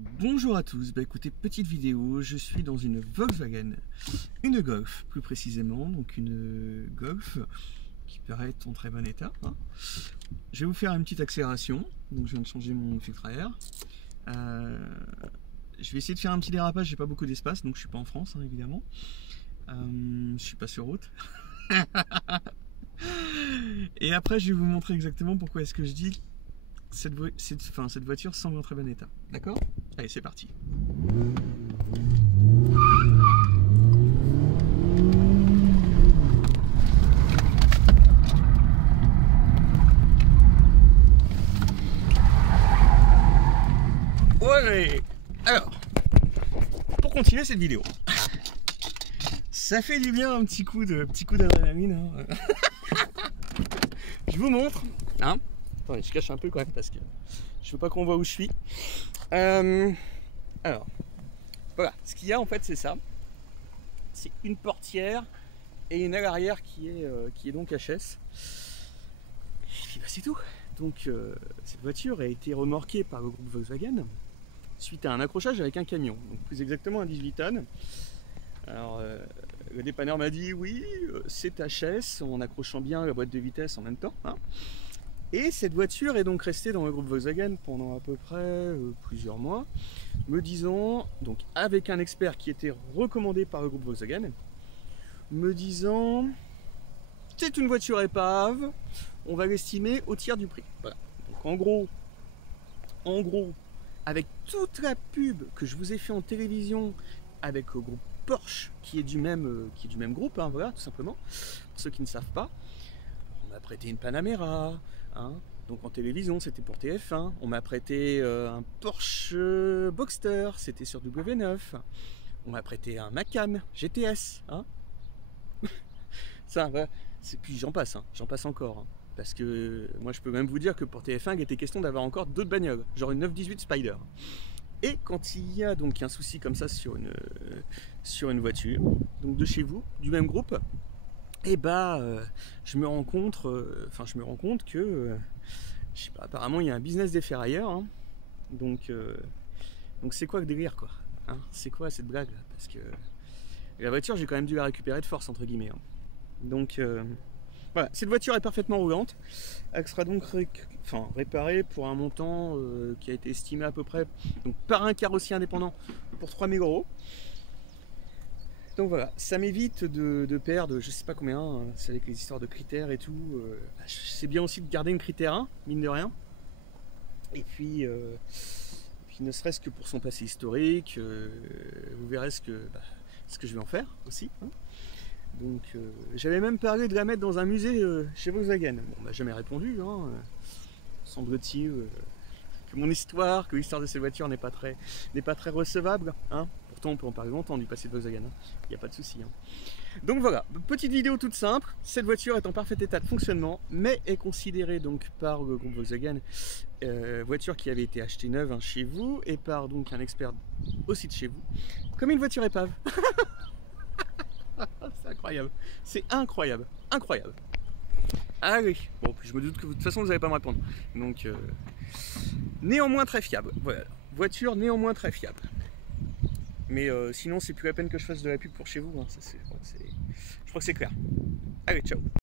Bonjour à tous, écoutez, petite vidéo, je suis dans une Volkswagen, une Golf plus précisément, donc une Golf qui paraît être en très bon état. Je vais vous faire une petite accélération, donc je viens de changer mon filtre à air. Je vais essayer de faire un petit dérapage, j'ai pas beaucoup d'espace, donc je suis pas en France évidemment. Je suis pas sur route. Et après je vais vous montrer exactement pourquoi est-ce que je dis cette voiture semble en très bon état. D'accord? Allez, c'est parti. Ouais. Alors, pour continuer cette vidéo, ça fait du bien un petit coup d'adrénaline. Je vous montre. Attendez, je cache un peu quand même parce que je veux pas qu'on voit où je suis. Alors, voilà, ce qu'il y a en fait, c'est ça. C'est une portière et une aile arrière qui est donc HS. Et puis c'est tout. Donc cette voiture a été remorquée par le groupe Volkswagen suite à un accrochage avec un camion, donc plus exactement un 18 tonnes. Alors le dépanneur m'a dit oui, c'est HS en accrochant bien la boîte de vitesse en même temps. Et cette voiture est donc restée dans le groupe Volkswagen pendant à peu près plusieurs mois, me disant, donc avec un expert qui était recommandé par le groupe Volkswagen, me disant c'est une voiture épave, on va l'estimer au tiers du prix. Voilà. Donc en gros, avec toute la pub que je vous ai fait en télévision avec le groupe Porsche qui est du même groupe, voilà, tout simplement, pour ceux qui ne savent pas, on m'a prêté une Panamera. Donc en télévision c'était pour TF1, on m'a prêté un Porsche Boxster, c'était sur W9, on m'a prêté un Macan GTS, ça, voilà. Puis j'en passe encore, parce que moi je peux même vous dire que pour TF1 il était question d'avoir encore d'autres bagnoles, genre une 918 Spider. Et quand il y a donc un souci comme ça sur une voiture, donc de chez vous, du même groupe, et je me rends compte que je sais pas, apparemment il y a un business des ferrailleurs, donc c'est quoi le délire quoi, c'est quoi cette blague là, parce que la voiture j'ai quand même dû la récupérer de force entre guillemets, donc voilà, cette voiture est parfaitement roulante, elle sera donc réparée pour un montant qui a été estimé à peu près donc par un carrossier indépendant pour 3000 €. Donc voilà, ça m'évite de perdre je sais pas combien, c'est avec les histoires de critères et tout. C'est bien aussi de garder une critère 1, mine de rien. Et puis ne serait-ce que pour son passé historique, vous verrez ce que je vais en faire aussi. Donc j'avais même parlé de la mettre dans un musée chez Volkswagen. Bon, on m'a jamais répondu. Semble-t-il que l'histoire de ces voitures n'est pas très recevable. Pourtant on peut en parler longtemps du passé de Volkswagen, il n'y a pas de souci. Donc voilà, petite vidéo toute simple. Cette voiture est en parfait état de fonctionnement, mais est considérée donc par le groupe Volkswagen voiture qui avait été achetée neuve chez vous et par donc un expert aussi de chez vous, comme une voiture épave. C'est incroyable, c'est incroyable. Allez, bon, puis je me doute que de toute façon vous n'allez pas me répondre. Donc néanmoins très fiable. Voilà, voiture néanmoins très fiable. Mais sinon c'est plus la peine que je fasse de la pub pour chez vous, je crois que c'est clair. Allez, ciao.